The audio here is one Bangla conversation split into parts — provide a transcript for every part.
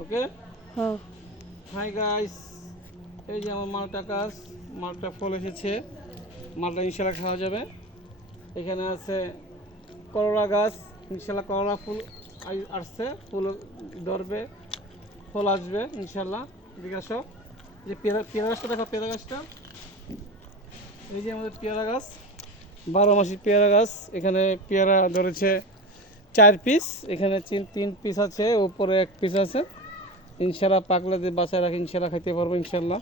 ওকে। হ্যাঁ। হাই গাইস, এই যে আমার মালটা গাছ, মালটা ফল এসেছে, মালটা ইনশাল্লাহ খাওয়া যাবে। এখানে আছে করলা গাছ, ইনশাল্লাহ করলা ফুল আসছে, ফুল ধরবে, ফল আসবে ইনশাল্লাহ। এদিকে আসো, যে পেয়ারা গাছটা দেখো, পেয়ারা গাছটা, এই যে আমাদের পেয়ারা গাছ, 12 মাসি পেয়ারা গাছ। এখানে পেয়ারা ধরেছে 4 পিস, এখানে 3 পিস আছে, উপরে 1 পিস আছে। ইনশাল্লাহ পাকলে যে বাসায় রাখি ইনশাল্লাহ খাইতে পারবো ইনশাল্লাহ।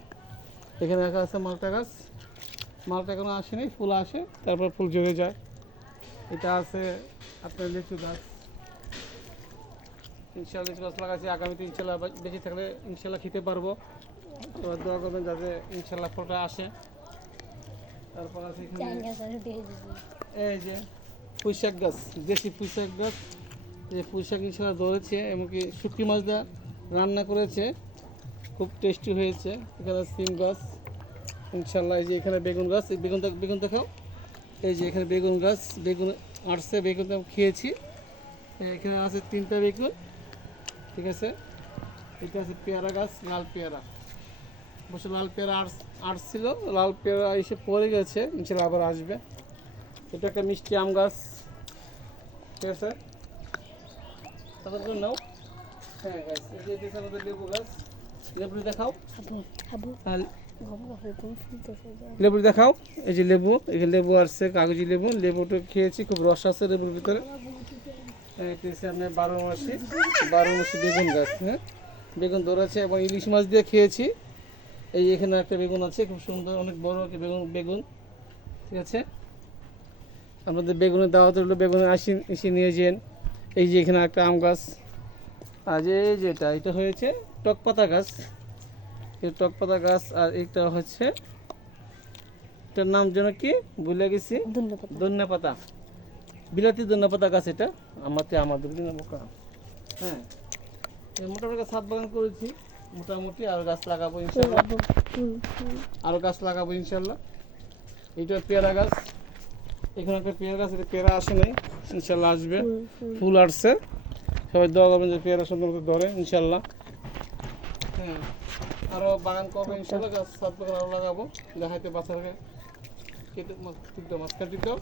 এখানে রাখা আছে মালটা গাছ, মালটা এখনো আসেনি, ফুল আসে তারপর ফুল ঝরে যায়। এটা আছে আপনার লিচু গাছ, ইনশাল্লাহ লিচু গাছ লাগাচ্ছি, আগামীতে ইনশাল্লাহ বেঁচে থাকলে ইনশাল্লাহ খেতে পারবো। এবার দোয়া করবেন যাতে ইনশাল্লাহ ফলটা আসে। তারপর আছে এখানে এই যে পুঁইশাক গাছ, দেশি পুঁইশাক গাছ, যে পুঁইশাক ইনশাল্লাহ ধরেছে, এমনকি শুটকি মাছ দিয়ে রান্না করেছে, খুব টেস্টি হয়েছে। এখানে সিম গাছ ইনশাল্লাহ। এই যে এখানে বেগুন গাছ, এই বেগুন দেখাও, এই যে এখানে বেগুন গাছ, বেগুন আসছে, বেগুন খেয়েছি। এখানে আছে 3টা বেগুন, ঠিক আছে। এটা আছে পেয়ারা গাছ, লাল পেয়ারা, অবশ্য লাল পেয়ারা আসছিল, লাল পেয়ারা এসে পড়ে গেছে, ইনশাল্লাহ আবার আসবে। এটা একটা মিষ্টি আম গাছ, ঠিক আছে। তারপর নাও, হ্যাঁ গাছ, এই যে এটা আমাদের লেবু গাছ, লেবু দেখাও, আর লেবু দেখাও, এই যে লেবু, এখানে লেবু আসছে, কাগজি লেবু, লেবুটা খেয়েছি, খুব রস আছে লেবুর ভিতরে। আপনার 12 মাসি বেগুন গাছ, হ্যাঁ বেগুন ধরেছে, এবং ইলিশ মাছ দিয়ে খেয়েছি। এই এখানে একটা বেগুন আছে, খুব সুন্দর, অনেক বড় একটা বেগুন, ঠিক আছে। আপনাদের বেগুনের দাওয়াত হলো, বেগুনের এসে নিয়ে যেন। এই যে এখানে একটা আম গাছ, আর এই যেটা এটা হয়েছে টক পাতা গাছ, এই টক পাতা গাছ। আর এটা হচ্ছে, এটার নাম যেন কি ভুলে গেছি, ধনিয়া পাতা, বিলাতি ধনিয়া পাতা গাছ। এটা আমাদের হ্যাঁ, মোটামুটি ছাদ বাগান করেছি মোটামুটি, আর গাছ লাগাবো ইনশাল্লাহ, আরও গাছ লাগাবো ইনশাল্লাহ। এইটা পেয়ারা গাছ, এখানে একটা পেয়ারা গাছ, এটা পেয়ারা আসে নাই, ইনশাল্লাহ আসবে, ফুল আসছে। সবাই দোয়া করবেন যে পেয়ারা সুন্দর মতো ধরে ইনশাল্লাহ। হ্যাঁ, আরও বাগান করবো ইনশাল্লাহ, গাছ ছাদ বাগান আরও লাগাবো, দেখাইতে বাচ্চাকে কেটে মাছ কাটি দাও।